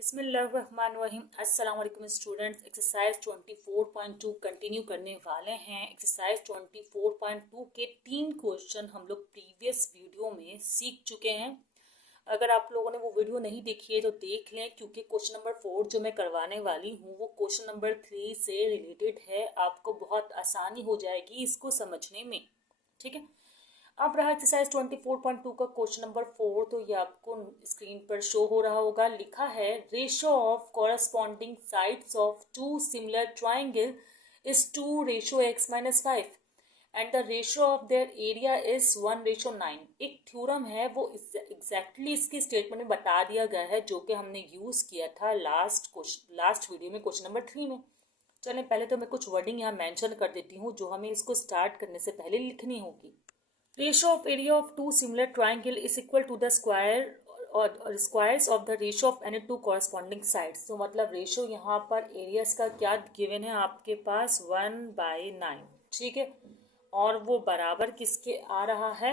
बिस्मिल्लाहिर्रहमानिर्रहीम। अस्सलाम वालेकुम स्टूडेंट्स। एक्सरसाइज 24.2 कंटिन्यू करने वाले हैं। एक्सरसाइज 24.2 के 3 क्वेश्चन हम लोग प्रीवियस वीडियो में सीख चुके हैं। अगर आप लोगों ने वो वीडियो नहीं देखी है तो देख लें, क्योंकि क्वेश्चन नंबर 4 जो मैं करवाने वाली हूँ वो क्वेश्चन नंबर 3 से रिलेटेड है। आपको बहुत आसानी हो जाएगी इसको समझने में, ठीक है। अब रहा एक्सरसाइज 24.2 का क्वेश्चन नंबर 4, तो ये आपको स्क्रीन पर शो हो रहा होगा। लिखा है ratio of corresponding sides of two similar triangle is 2:x-5 and the ratio of their area is 1:9। एक थ्योरम है, वो एग्जैक्टली इसकी स्टेटमेंट में बता दिया गया है जो कि हमने यूज किया था लास्ट वीडियो में क्वेश्चन नंबर 3 में। चलें, पहले तो मैं कुछ वर्डिंग यहाँ मेंशन कर देती हूँ जो हमें इसको स्टार्ट करने से पहले लिखनी होगी। Ratio of area of two similar triangle is equal to the square or squares of the ratio of any two corresponding sides। तो मतलब रेशियो यहाँ पर एरियाज का क्या गिवन है आपके पास 1/9, ठीक है। और वो बराबर किसके आ रहा है,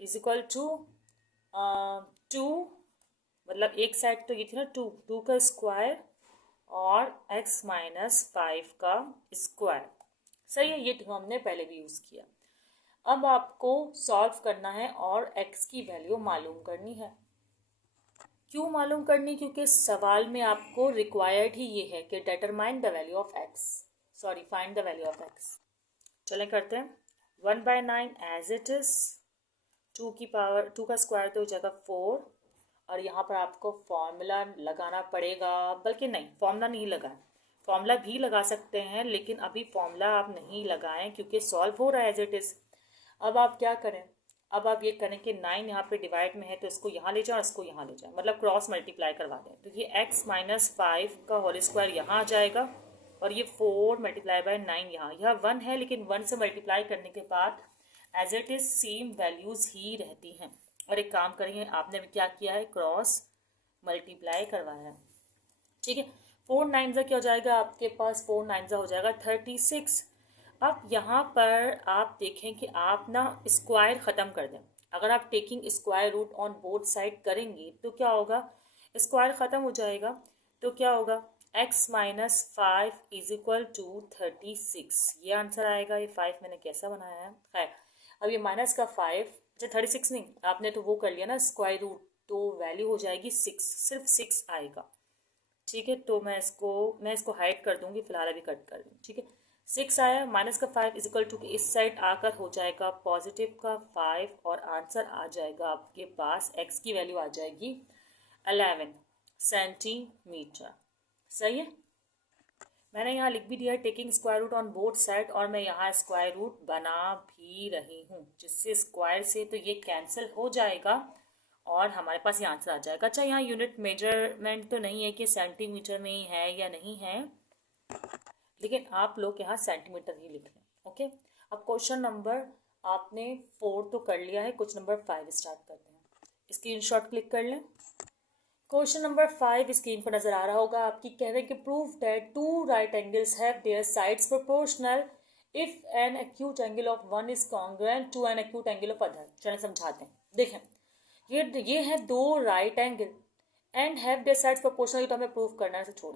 इज इक्वल टू 2, मतलब एक साइड तो ये थी ना 2 का स्क्वायर और x-5 का स्क्वायर। सही है, ये तो हमने पहले भी यूज किया। अब आपको सॉल्व करना है और x की वैल्यू मालूम करनी है। क्यों मालूम करनी? क्योंकि सवाल में आपको रिक्वायर्ड ही ये है कि determine the value of x, find the value of x। चलें करते हैं। 1/9 एज इट इज, 2 का स्क्वायर तो हो जाएगा 4, और यहाँ पर आपको फॉर्मूला लगाना पड़ेगा, बल्कि नहीं फॉर्मूला नहीं लगाए, फॉर्मूला भी लगा सकते हैं लेकिन अभी फॉर्मूला आप नहीं लगाएं क्योंकि सॉल्व हो रहा है एज इट इज़। अब आप क्या करें, अब आप ये करें कि 9 यहाँ पे डिवाइड में है तो इसको यहाँ ले जाओ और इसको यहाँ ले जाओ, मतलब क्रॉस मल्टीप्लाई करवा दें। तो ये x-5 का होल स्क्वायर यहाँ आ जाएगा और ये 4 मल्टीप्लाई बाय 9 यहाँ, यह 1 है लेकिन 1 से मल्टीप्लाई करने के बाद as it is same values ही रहती हैं। और एक काम करेंगे, आपने भी क्या किया है, क्रॉस मल्टीप्लाई करवाया है, ठीक है। 4 9 क्या हो जाएगा आपके पास, 4 9 हो जाएगा 36। अब यहाँ पर आप देखें कि आप ना स्क्वायर ख़त्म कर दें। अगर आप taking square root on both side करेंगे तो क्या होगा, स्क्वायर ख़त्म हो जाएगा। तो क्या होगा, x-5 इज इक्वल टू 36, ये आंसर आएगा। ये 5 मैंने कैसा बनाया है, खैर अब ये माइनस का 5, अच्छा 36 नहीं, आपने तो वो कर लिया ना स्क्वायर रूट, तो वैल्यू हो जाएगी 6, सिर्फ 6 आएगा, ठीक है। तो मैं इसको हाइड कर दूंगी, फिलहाल अभी कट कर दूँ, ठीक है। 6 आया, माइनस का 5 इज इक्वल टू इस साइड आकर हो जाएगा पॉजिटिव का 5 और आंसर आ जाएगा आपके पास, x की वैल्यू आ जाएगी 11 सेंटीमीटर। सही है, मैंने यहाँ लिख भी दिया taking square root on both side, और मैं यहाँ स्क्वायर रूट बना भी रही हूँ जिससे स्क्वायर से तो ये कैंसिल हो जाएगा और हमारे पास ये आंसर आ जाएगा। अच्छा, यहाँ यूनिट मेजरमेंट तो नहीं है कि सेंटीमीटर में ही है या नहीं है, लेकिन आप लोग यहाँ सेंटीमीटर ही लिख लें, ओके। अब क्वेश्चन नंबर आपने 4 तो कर लिया है, क्वेश्चन नंबर 5 स्टार्ट करते हैं। स्क्रीनशॉट क्लिक कर लें। क्वेश्चन नंबर 5 स्क्रीन पर नजर आ रहा होगा आपकी। कह रहे हैं कि prove that 2 right angles have their sides proportional if an acute angle of one is congruent to an acute angle of other. चलें समझाते हैं। देखें, ये है 2 right angle and have their sides proportional, ये तो हमें प्रूव करना है, छोड़।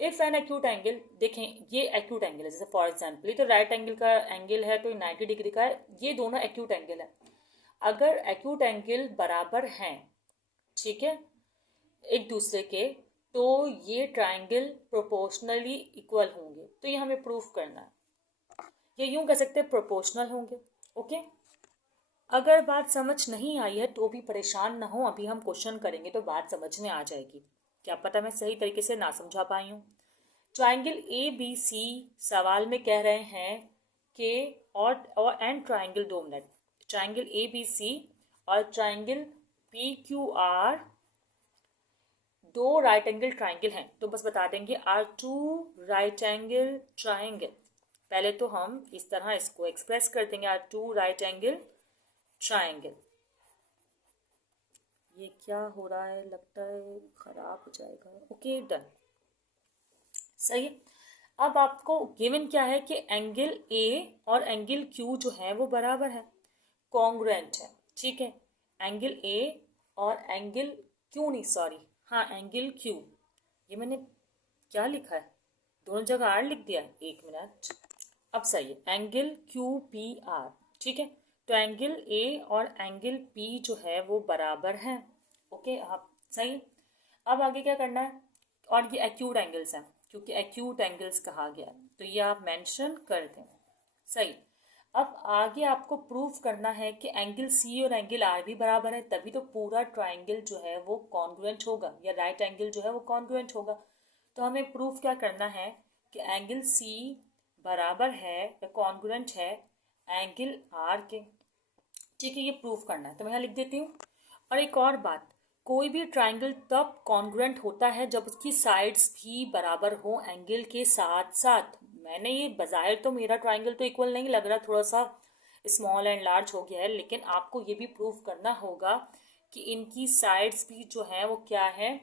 इफ एन एक्यूट एंगल, देखें ये एक्यूट एंगल है, जैसे फॉर एग्जांपल ये तो राइट एंगल का एंगल है तो 90 डिग्री का है, ये दोनों एक्यूट एंगल है। अगर एक्यूट एंगल बराबर हैं, ठीक है, एक दूसरे के, तो ये ट्राइंगल प्रोपोर्शनली इक्वल होंगे, तो ये हमें प्रूफ करना है। ये यूं कह सकते हैं प्रोपोर्शनल होंगे, ओके। अगर बात समझ नहीं आई है तो भी परेशान ना हो, अभी हम क्वेश्चन करेंगे तो बात समझ में आ जाएगी। क्या पता मैं सही तरीके से ना समझा पाई हूँ। ट्राइंगल ABC सवाल में कह रहे हैं कि और and triangle dominate, triangle ABC और triangle PQR 2 right angle triangle हैं, तो बस बता देंगे आर 2 राइट एंगल ट्राइंगल। पहले तो हम इस तरह इसको एक्सप्रेस कर देंगे, आर 2 राइट एंगल ट्राइंगल। ये क्या हो रहा है, लगता है खराब हो जाएगा, ओके डन, सही है। अब आपको गिवन क्या है कि एंगल A और एंगल Q जो है वो बराबर है, कॉन्ग्रुएंट है, ठीक है। एंगल A और एंगल Q नहीं, सॉरी हाँ एंगल क्यू, ये मैंने क्या लिखा है, दोनों जगह आर लिख दिया, एक मिनट, अब सही है, एंगल क्यू पी आर, ठीक है। तो एंगल ए और एंगल पी जो है वो बराबर हैं, ओके, आप सही है। अब आगे क्या करना है, और ये एक्यूट एंगल्स हैं, क्योंकि एक्यूट एंगल्स कहा गया है, तो ये आप मेंशन कर दें, सही। अब आगे आपको प्रूफ करना है कि एंगल सी और एंगल आर भी बराबर है, तभी तो पूरा ट्राइंगल जो है वो कॉन्ग्रुएंट होगा, या राइट एंगल जो है वो कॉन्ग्रुएंट होगा। तो हमें प्रूफ क्या करना है कि एंगल सी बराबर है या कॉन्ग्रुएंट है एंगल आर के, ठीक है, ये प्रूफ करना है, तो मैं यहाँ लिख देती हूँ। और एक और बात, कोई भी ट्राइंगल तब कॉन्ग्रुएंट होता है जब उसकी साइड्स भी बराबर हो एंगल के साथ साथ। मैंने ये बज़ाहिर तो मेरा ट्राइंगल तो इक्वल नहीं लग रहा, थोड़ा सा स्मॉल एंड लार्ज हो गया है, लेकिन आपको ये भी प्रूफ करना होगा कि इनकी साइड्स भी जो है वो क्या है,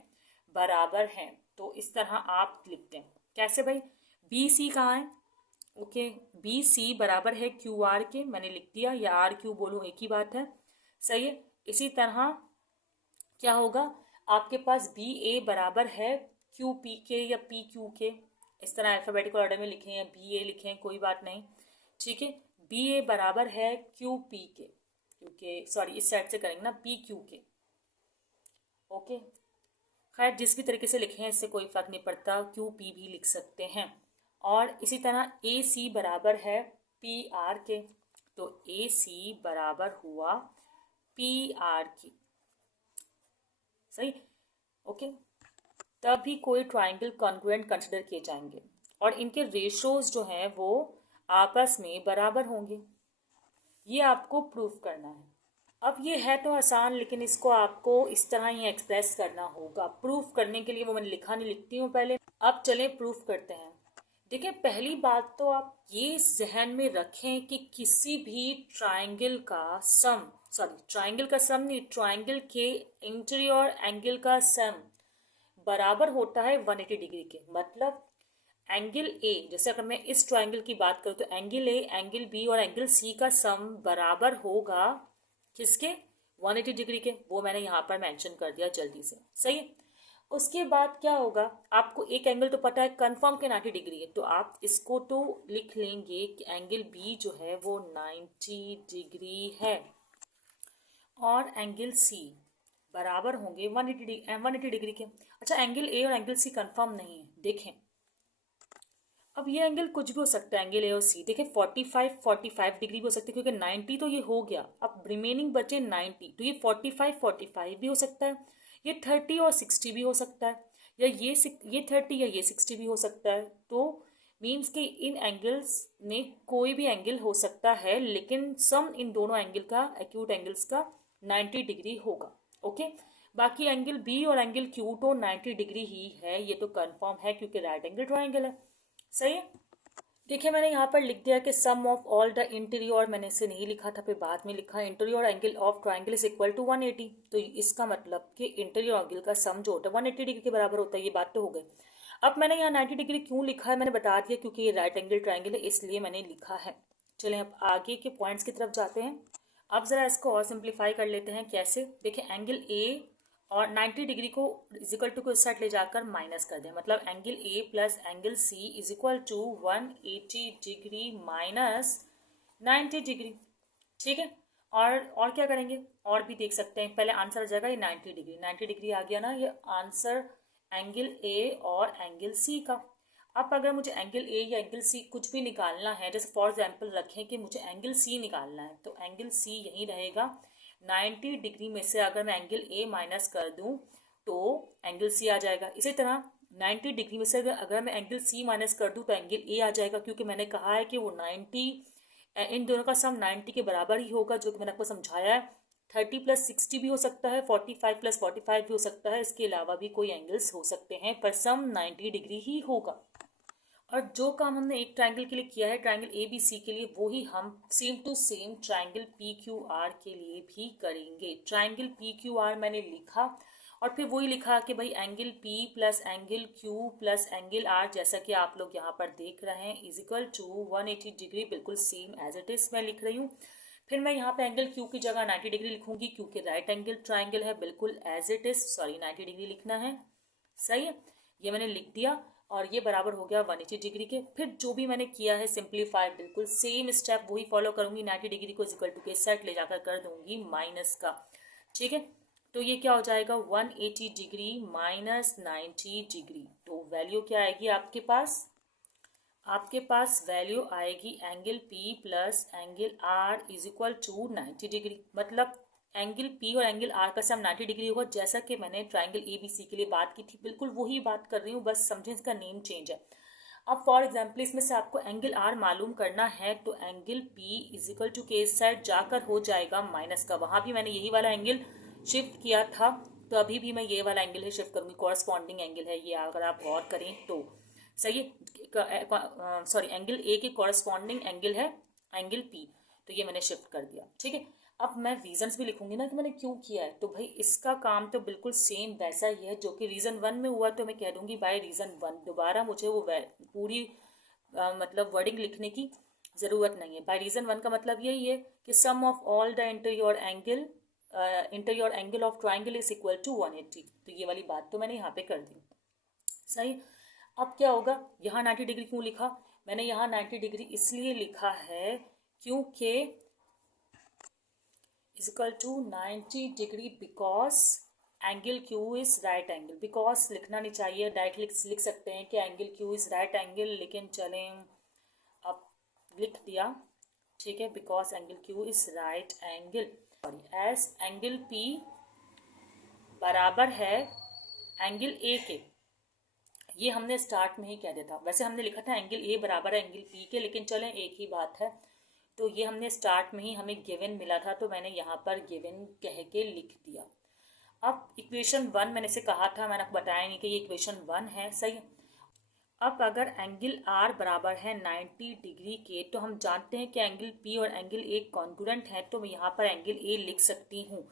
बराबर हैं। तो इस तरह आप लिखते हैं, कैसे भाई, बी सी कहाँ है, ओके, बी सी बराबर है क्यू आर के, मैंने लिख दिया, या आर क्यू बोलूँ एक ही बात है, सही है। इसी तरह क्या होगा, आपके पास बी ए बराबर है क्यू पी के या पी क्यू के, इस तरह अल्फ़ाबेटिकल ऑर्डर में लिखें या बी ए लिखें, कोई बात नहीं, ठीक है। बी ए बराबर है क्यू पी के, क्योंकि सॉरी इस साइड से करेंगे ना, पी क्यू के, ओके। खैर जिस भी तरीके से लिखें इससे कोई फ़र्क नहीं पड़ता, क्यू पी भी लिख सकते हैं। और इसी तरह ए सी बराबर है पी आर के, तो ए सी बराबर हुआ पी आर की, सही, ओके। तभी कोई ट्राइंगल कॉन्ग्रुएंट कंसिडर किए जाएंगे और इनके रेशोज जो हैं वो आपस में बराबर होंगे, ये आपको प्रूफ करना है। अब ये है तो आसान, लेकिन इसको आपको इस तरह ही एक्सप्रेस करना होगा। प्रूफ करने के लिए वो मैंने लिखा नहीं, लिखती हूँ पहले। अब चलें प्रूफ करते हैं। देखिए पहली बात तो आप ये जहन में रखें कि किसी भी ट्राइंगल का सम, सॉरी ट्राइंगल का सम नहीं, ट्राइंगल के इंटीरियर एंगल का सम बराबर होता है 180 डिग्री के। मतलब एंगल ए, जैसे अगर मैं इस ट्राइंगल की बात करूँ तो एंगल ए, एंगल बी और एंगल सी का सम बराबर होगा किसके, 180 डिग्री के। वो मैंने यहाँ पर मेंशन कर दिया जल्दी से, सही है। उसके बाद क्या होगा, आपको एक एंगल तो पता है कंफर्म के 90 डिग्री है, तो आप इसको तो लिख लेंगे कि एंगल बी जो है वो 90 डिग्री है और एंगल सी बराबर होंगे 180 डिग्री के। अच्छा एंगल ए और एंगल सी कंफर्म नहीं है, देखें अब ये एंगल कुछ भी हो सकता है, एंगल ए और सी, देखें 45 डिग्री भी हो सकती है, क्योंकि 90 तो ये हो गया, अब रिमेनिंग बचे 90, तो ये 45 भी हो सकता है, ये 30 और 60 भी हो सकता है, या ये 30 या ये 60 भी हो सकता है। तो मीन्स कि इन एंगल्स में कोई भी एंगल हो सकता है, लेकिन सम इन दोनों एंगल का, एक्यूट एंगल्स का 90 डिग्री होगा, ओके। बाकी एंगल बी और एंगल क्यू तो 90 डिग्री ही है, ये तो कंफर्म है क्योंकि राइट एंगल ट्राइंगल है, सही है। देखिए मैंने यहाँ पर लिख दिया कि sum of all the interior, मैंने इसे नहीं लिखा था, फिर बाद में लिखा interior angle of triangle is equal to 180। तो इसका मतलब कि इंटीरियर एंगल का सम जो होता है 180 डिग्री के बराबर होता है, ये बात तो हो गई। अब मैंने यहाँ 90 डिग्री क्यों लिखा है मैंने बता दिया, क्योंकि ये राइट एंगल ट्राइंगल है इसलिए मैंने लिखा है। चलें अब आगे के पॉइंट्स की तरफ जाते हैं। अब ज़रा इसको और सिंप्लीफाई कर लेते हैं, कैसे, देखिए एंगल ए और 90 डिग्री को इज इक्वल टू को इस साइड ले जाकर माइनस कर दें, मतलब angle A plus angle C is equal to 180 degree minus 90 degree, ठीक है। और क्या करेंगे, और भी देख सकते हैं, पहले आंसर आ जाएगा ये 90 डिग्री आ गया ना, ये आंसर एंगल ए और एंगल सी का। अब अगर मुझे एंगल ए या एंगल सी कुछ भी निकालना है, जैसे फॉर एग्जांपल रखें कि मुझे एंगल सी निकालना है, तो एंगल सी यहीं रहेगा। 90 डिग्री में से अगर मैं एंगल ए माइनस कर दूं तो एंगल सी आ जाएगा। इसी तरह 90 डिग्री में से अगर मैं एंगल सी माइनस कर दूं तो एंगल ए आ जाएगा, क्योंकि मैंने कहा है कि वो 90, इन दोनों का सम 90 के बराबर ही होगा, जो कि मैंने आपको समझाया है। 30 प्लस 60 भी हो सकता है, 45 प्लस 45 भी हो सकता है, इसके अलावा भी कोई एंगल्स हो सकते हैं, पर सम 90 डिग्री ही होगा। और जो काम हमने एक ट्राइंगल के लिए किया है, ट्राइंगल ए बी सी के लिए, वो ही हम same to same triangle P Q R के लिए भी करेंगे। ट्राइंगल पी क्यू आर मैंने लिखा और फिर वही लिखा कि भाई angle P plus angle Q plus angle R, जैसा कि आप लोग यहाँ पर देख रहे हैं, इज इक्वल टू 180 डिग्री, बिल्कुल सेम एज इट इज मैं लिख रही हूँ। फिर मैं यहाँ पे एंगल क्यू की जगह 90 डिग्री लिखूंगी क्योंकि राइट एंगल ट्राइंगल है, बिल्कुल as it is, sorry 90 degree लिखना है, सही है। ये मैंने लिख दिया और ये बराबर हो गया 180 डिग्री के। फिर जो भी मैंने किया है सिंप्लीफाई, बिल्कुल सेम स्टेप वही फॉलो करूंगी, 90 डिग्री को इक्वल टू के साइड ले जाकर कर दूंगी माइनस का, ठीक है। तो ये क्या हो जाएगा 180 डिग्री माइनस 90 डिग्री, तो वैल्यू क्या आएगी आपके पास, आपके पास वैल्यू आएगी angle P plus angle R is equal to 90 degree. मतलब एंगल P और एंगल R का सम 90 डिग्री होगा, जैसा कि मैंने ट्राइंगल ABC के लिए बात की थी, बिल्कुल वही बात कर रही हूँ, बस समझें इसका नेम चेंज है। अब फॉर एग्जाम्पल इसमें से आपको एंगल R मालूम करना है, तो angle P is equal to के साइड जाकर हो जाएगा माइनस का। वहाँ भी मैंने यही वाला एंगल शिफ्ट किया था, तो अभी भी मैं ये वाला एंगल ही शिफ्ट करूँगी, कॉरस्पॉन्डिंग एंगल है ये, अगर आप गौर करें तो सही है। सॉरी एंगल ए के कॉरस्पॉन्डिंग एंगल है एंगल P, तो ये मैंने शिफ्ट कर दिया, ठीक है। अब मैं रीजंस भी लिखूंगी ना कि मैंने क्यों किया है, तो भाई इसका काम तो बिल्कुल सेम वैसा ही है जो कि रीजन 1 में हुआ, तो मैं कह दूंगी बाय रीजन 1। दोबारा मुझे वो पूरी मतलब वर्डिंग लिखने की ज़रूरत नहीं है। बाय रीजन 1 का मतलब यही है कि sum of all the interior angle of triangle is equal to 180, तो ये वाली बात तो मैंने यहाँ पे कर दी, सही। अब क्या होगा, यहाँ 90 डिग्री क्यों लिखा, मैंने यहाँ 90 डिग्री इसलिए लिखा है क्योंकि is equal to 90 degree because angle Q is right angle. Because लिखना नहीं चाहिए, डायरेक्टली लिख सकते हैं कि angle Q is right angle, लेकिन चलें अब लिख दिया, ठीक है, because angle Q is right angle, sorry as angle P बराबर है एंगल A के। ये हमने स्टार्ट में ही कह दिया था, वैसे हमने लिखा था एंगल A बराबर है एंगल P के, लेकिन चलें एक ही बात है, तो ये हमने स्टार्ट में ही हमें गिवन मिला था, तो मैंने यहाँ पर गिवन कह के लिख दिया। अब इक्वेशन 1 मैंने से कहा था, मैंने आपको बताया नहीं कि ये इक्वेशन 1 है, सही। अब अगर एंगल R बराबर है 90 डिग्री के, तो हम जानते हैं कि एंगल P और एंगल A कॉन्ग्रुएंट है, तो मैं यहाँ पर एंगल A लिख सकती हूँ,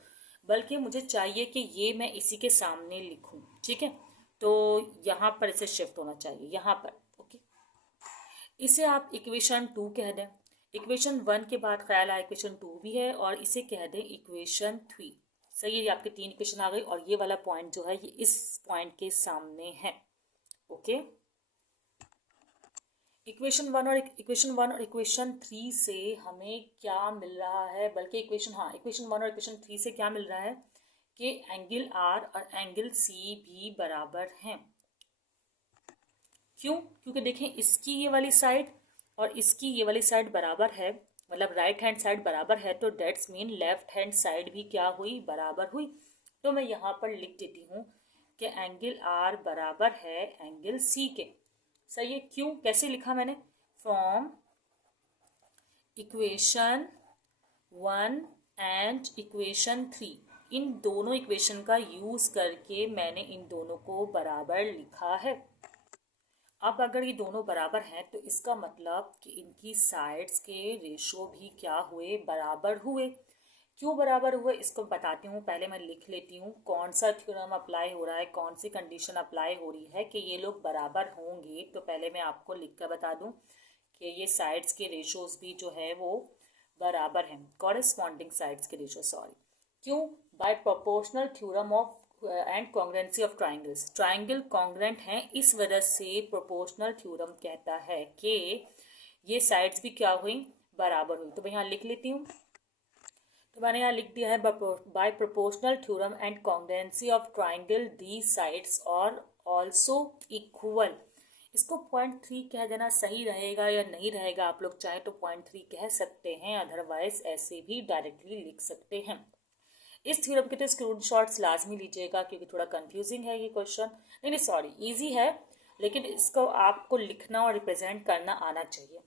बल्कि मुझे चाहिए कि ये मैं इसी के सामने लिखूँ, ठीक है। तो यहाँ पर इसे शिफ्ट होना चाहिए यहाँ पर, ओके। इसे आप इक्वेशन 2 कह दें, इक्वेशन 1 के बाद ख्याल आया इक्वेशन 2 भी है, और इसे कह दें इक्वेशन 3, सही है। ये आपके 3 इक्वेशन आ गई, और ये वाला पॉइंट जो है ये इस पॉइंट के सामने है, ओके। इक्वेशन 1 और इक्वेशन 3 से हमें क्या मिल रहा है, बल्कि इक्वेशन 1 और इक्वेशन 3 से क्या मिल रहा है कि एंगल R और एंगल C भी बराबर हैं। क्यों, क्योंकि देखें इसकी ये वाली साइड और इसकी ये वाली साइड बराबर है, मतलब राइट हैंड साइड बराबर है, तो that's mean left hand side भी क्या हुई, बराबर हुई। तो मैं यहाँ पर लिख देती हूँ कि एंगल R बराबर है एंगल C के, सही है। क्यों, कैसे लिखा मैंने, फ्रॉम इक्वेशन 1 एंड इक्वेशन 3, इन दोनों इक्वेशन का यूज करके मैंने इन दोनों को बराबर लिखा है। अब अगर ये दोनों बराबर हैं, तो इसका मतलब कि इनकी साइड्स के रेशो भी क्या हुए, बराबर हुए। क्यों बराबर हुए इसको बताती हूँ, पहले मैं लिख लेती हूँ कौन सा थ्योरम अप्लाई हो रहा है, कौन सी कंडीशन अप्लाई हो रही है कि ये लोग बराबर होंगे। तो पहले मैं आपको लिख कर बता दूँ कि ये साइड्स के रेशोज भी जो है वो बराबर हैं, कॉरेस्पॉन्डिंग साइड्स के रेशो, सॉरी। क्यों, by proportional theorem of and congruency of triangles, triangle congruent हैं, इस वजह से प्रोपोर्शनल थ्योरम कहता है कि ये साइड्स भी क्या हुई, बराबर हुई। तो मैं यहाँ लिख लेती हूँ, तो मैंने यहाँ लिख दिया है by proportional theorem and congruency of triangle the sides और ऑल्सो इक्वल। इसको पॉइंट 3 कह देना सही रहेगा या नहीं रहेगा, आप लोग चाहे तो पॉइंट 3 कह सकते हैं, अदरवाइज ऐसे भी डायरेक्टली लिख सकते हैं। इस थ्योरम के तो स्क्रीनशॉट्स लाजमी लीजिएगा क्योंकि थोड़ा कंफ्यूजिंग है ये क्वेश्चन, नहीं सॉरी इजी है, लेकिन इसको आपको लिखना और रिप्रेजेंट करना आना चाहिए।